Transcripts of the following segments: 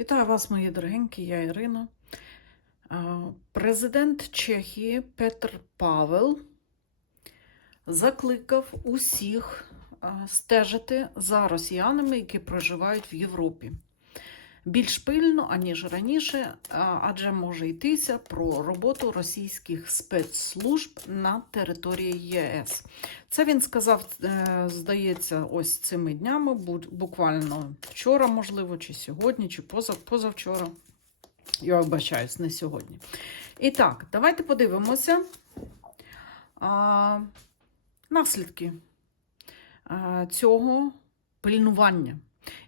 Вітаю вас, мої дорогенькі, я Ірина. Президент Чехії Петр Павел закликав усіх стежити за росіянами, які проживають в Європі. Більш пильно, аніж раніше, адже може йтися про роботу російських спецслужб на території ЄС. Це він сказав, е, здається, ось цими днями, буквально вчора, можливо, чи сьогодні, чи позавчора. Я вибачаюсь, не сьогодні. І так, давайте подивимося а, наслідки а, цього пильнування.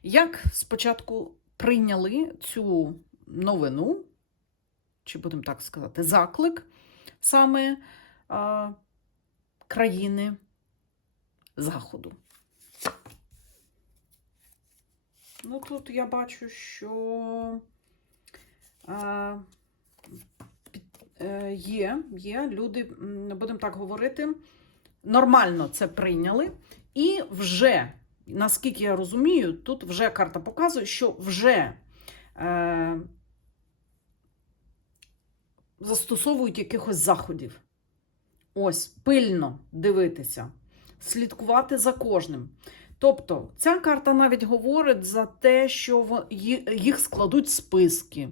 Як спочатку прийняли цю новину, чи будемо так сказати, заклик саме а, країни Заходу. Ну, тут я бачу, що а, е, є, є люди, будемо так говорити, нормально це прийняли. І вже, наскільки я розумію, тут вже карта показує, що вже е, застосовують якихось заходів. Ось, пильно дивитися, слідкувати за кожним. Тобто, ця карта навіть говорить за те, що їх складуть списки.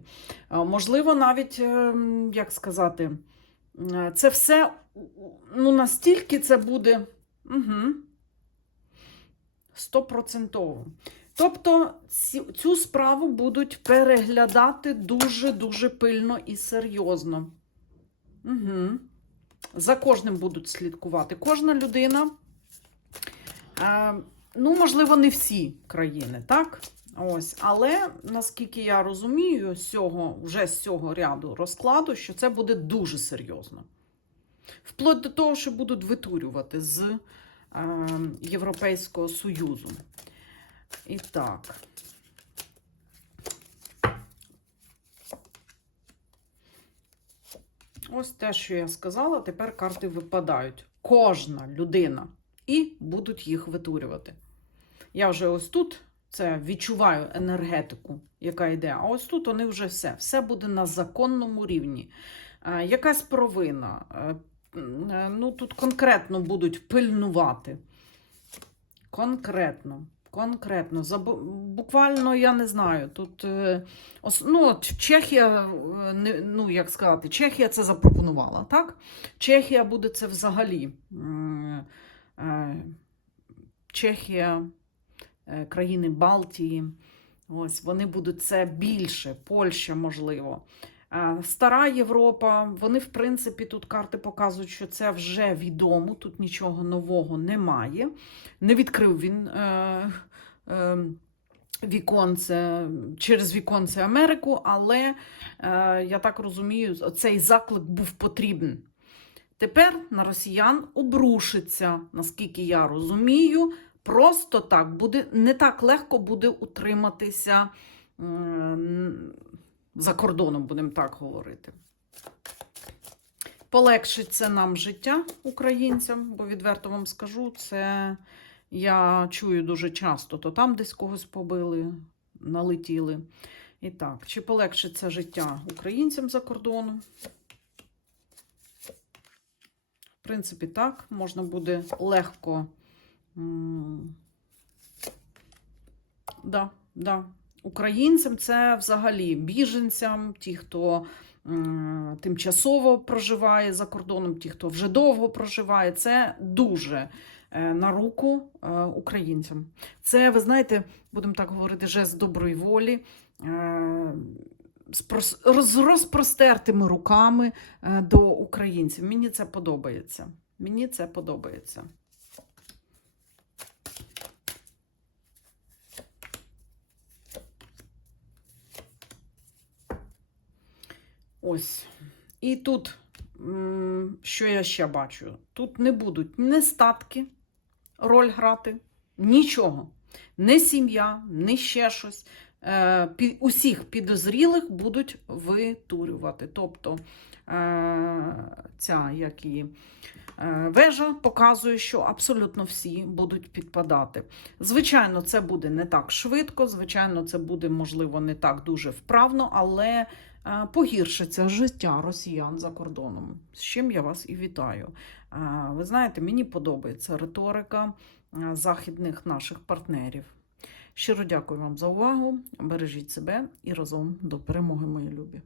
Е, Можливо, навіть, ем, як сказати, е, це все ну, настільки це буде угу, стопроцентово. Тобто цю справу будуть переглядати дуже-дуже пильно і серйозно. Угу. За кожним будуть слідкувати. Кожна людина. Е, ну, можливо, не всі країни, так? Ось, але наскільки я розумію, з цього, вже з цього ряду розкладу, що це буде дуже серйозно. Вплоть до того, що будуть витурювати з Європейського Союзу. І так. Ось те, що я сказала, тепер карти випадають. Кожна людина. І будуть їх витурювати. Я вже ось тут це відчуваю енергетику, яка йде. А ось тут вони вже все. Все буде на законному рівні. Е, якась провина. Е, ну, тут конкретно будуть пильнувати. Конкретно. Конкретно. Буквально я не знаю. Тут е, ну, Чехія, е, ну як сказати, Чехія це запропонувала, так? Чехія буде це взагалі. Чехія, країни Балтії. Ось вони будуть це більше, Польща, можливо. Е, Стара Європа, вони, в принципі, тут карти показують, що це вже відомо, тут нічого нового немає. Не відкрив він е, е, віконце через віконце Америку, але е, я так розумію, цей заклик був потрібен. Тепер на росіян обрушиться, наскільки я розумію, просто так буде не так легко буде утриматися м, за кордоном, будемо так говорити. Полегшить це нам життя українцям, бо відверто вам скажу, це я чую дуже часто, то там десь когось побили, налетіли. І так, чи полегшить це життя українцям за кордоном? В принципі, так, можна буде легко. Да, да. Українцям це взагалі біженцям, ті, хто тимчасово проживає за кордоном, ті, хто вже довго проживає, це дуже е, на руку е, українцям. Це, ви знаєте, будемо так говорити, жест доброї волі. е, з розпростертими руками до українців. Мені це подобається. Мені це подобається. Ось. І тут, що я ще бачу? Тут не будуть не статки роль грати, нічого. Не сім'я, не ще щось. Е, усіх підозрілих будуть витурювати. Тобто е, ця як і, е, вежа показує, що абсолютно всі будуть підпадати. Звичайно, це буде не так швидко, звичайно, це буде, можливо, не так дуже вправно, але погіршиться життя росіян за кордоном. З чим я вас і вітаю. Ви знаєте, мені подобається риторика західних наших партнерів. Щиро дякую вам за увагу. Бережіть себе і разом до перемоги, мої любі.